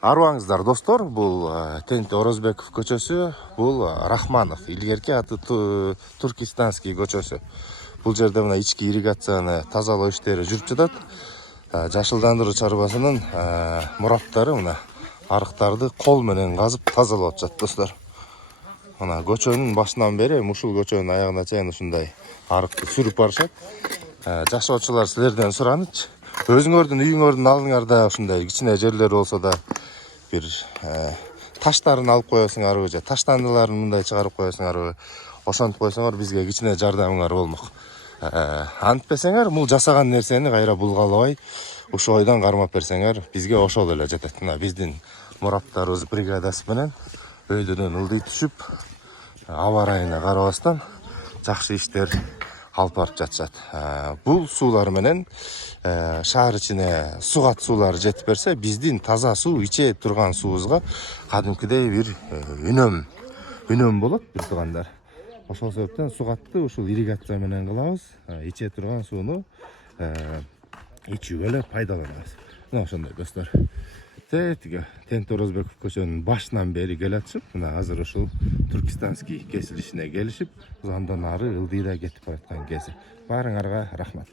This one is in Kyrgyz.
Арбаңыздар достор, бул Тент Орозбеков көчөсү, бул Рахманов, илгерки аты Туркестанский көчөсү. Бул жерде мына ички ирригацияны тазалоо иштери жүрүп жатат. Жашылдандыруу чарбасынын мураттары мына арыктарды кол менен казып тазалап атышат достор. Мына көчөнүн башынан бери ушул көчөнүн аягына чейин ушундай арыкты сүрүп барышат. Жашоочулар силерден суранычы, өзүңөрдүн үйүңөрдүн алдыңарда да ушундай кичине жерлер болсо да бир таштарын алып коесуңарбы же таштандыларын мындай чыгарып коесуңарбы, ошентип койсоңор бизге кичине жардамыңар болмок. Антпесеңер бул жасаган нерсени кайра булгалабай ушул ойдон кармап берсеңер бизге ошол эле жетет. Мына биздин мураттарыбыз бригадасы менен өйдөнөн ылдый түшүп, аба ырайына карабастан жакшы иштер алып барып жатышат. Бул суулар менен шаар ичине сугат суулар жетип берсе, биздин таза суу иче турган суубузга кадимкидей бир үнөм болот бир туугандар. Ошол себептен сугатты ушул ирригация менен кылабыз, иче турган сууну ичүүгө эле пайдаланабыз. Мына ошондой достор. Тиги Тент Орозбеков көчөнүн башынан бери келатышып, мына азыр ушул Туркестанский кесилишине келишип, андан ары ылдыйда кетип бараткан кези. Баарыңарга рахмат.